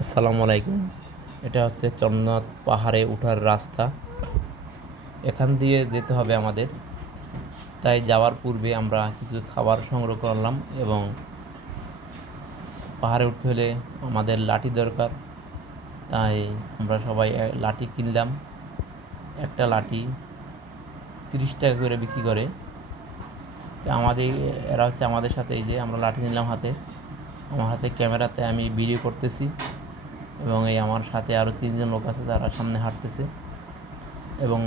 আসসালামু আলাইকুম। এটা হচ্ছে চন্দ্রনাথ পাহাড়ে ওঠার রাস্তা। এখান দিয়ে যেতে হবে আমাদের। তাই যাওয়ার পূর্বে আমরা কিছু খাবার সংগ্রহ করলাম এবং পাহাড়ে উঠতে হলে আমাদের লাঠি দরকার। তাই আমরা সবাই লাঠি কিনলাম। একটা লাঠি 30 টাকা করে বিক্রি করে। তো এরা হচ্ছে আমাদের সাথে, এই যে আমরা লাঠি নিলাম হাতে, আমার হাতে ক্যামেরাতে আমি ভিডিও করতেছি এবং এই আমার সাথে আরও 3জন লোক আছে, তারা সামনে হাঁটতেছে এবং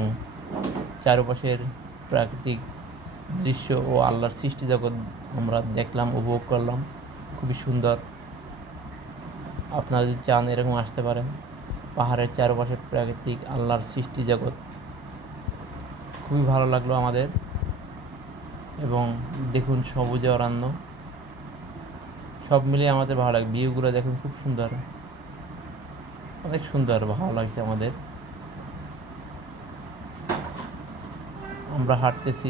চারপাশের প্রাকৃতিক দৃশ্য ও আল্লাহর সৃষ্টি জগৎ আমরা দেখলাম, উপভোগ করলাম। খুবই সুন্দর। আপনারা যদি চান এরকম আসতে পারেন। পাহাড়ের চারপাশে প্রাকৃতিক আল্লাহর সৃষ্টি জগৎ খুবই ভালো লাগলো আমাদের। এবং দেখুন সবুজে অরণ্য, সব মিলিয়ে আমাদের ভালো লাগে। ভিউগুলো দেখুন, খুব সুন্দর, অনেক সুন্দর, ভালো লাগছে আমাদের। আমরা হাঁটতেছি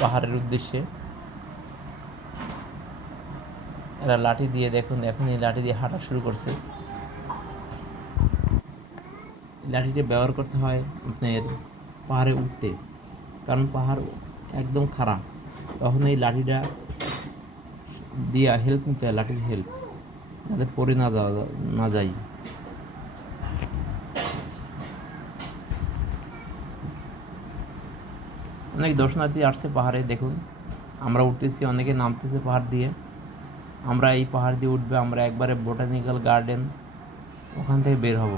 পাহাড়ের উদ্দেশ্যে। এরা লাঠি দিয়ে, দেখুন এখনই লাঠি দিয়ে হাঁটা শুরু করছে। লাঠিটা ব্যবহার করতে হয় আপনার পাহাড়ে উঠতে, কারণ পাহাড় একদম খাড়া। তখন এই লাঠিটা দিয়ে হেল্প নিতে হয়, লাঠির হেল্প, যাতে পড়ে না যাই। অনেক দর্শনার্থী আসছে পাহাড়ে, দেখুন আমরা উঠতেছি, অনেকে নামতেছে পাহাড় দিয়ে। আমরা এই পাহাড় দিয়ে উঠবে, আমরা একবারে বোটানিক্যাল গার্ডেন ওখান থেকে বের হব।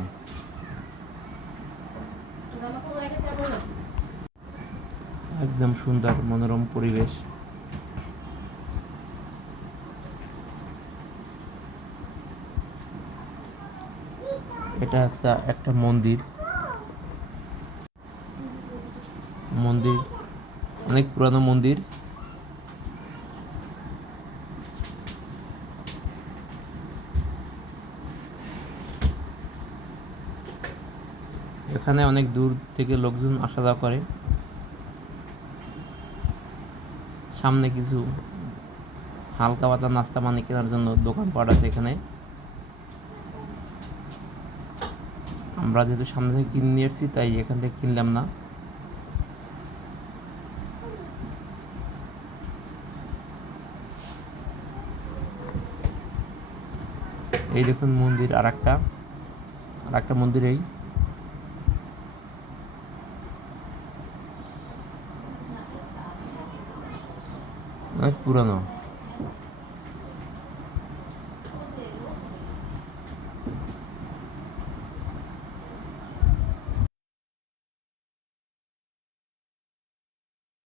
একদম সুন্দর মনোরম পরিবেশ। এটা হচ্ছে একটা মন্দির। মন্দির অনেক পুরানো মন্দির। এখানে অনেক দূর থেকে লোকজন আসা যাওয়া করে। সামনে কিছু হালকা পাতলা নাস্তা পানি কেনার জন্য দোকানপাট আছে এখানে। আমরা যেহেতু সামনে থেকে কিনে নিয়ে এসেছি, তাই এখান থেকে কিনলাম না। এই দেখুন মন্দির, আর একটা মন্দির, এই অনেক পুরানো।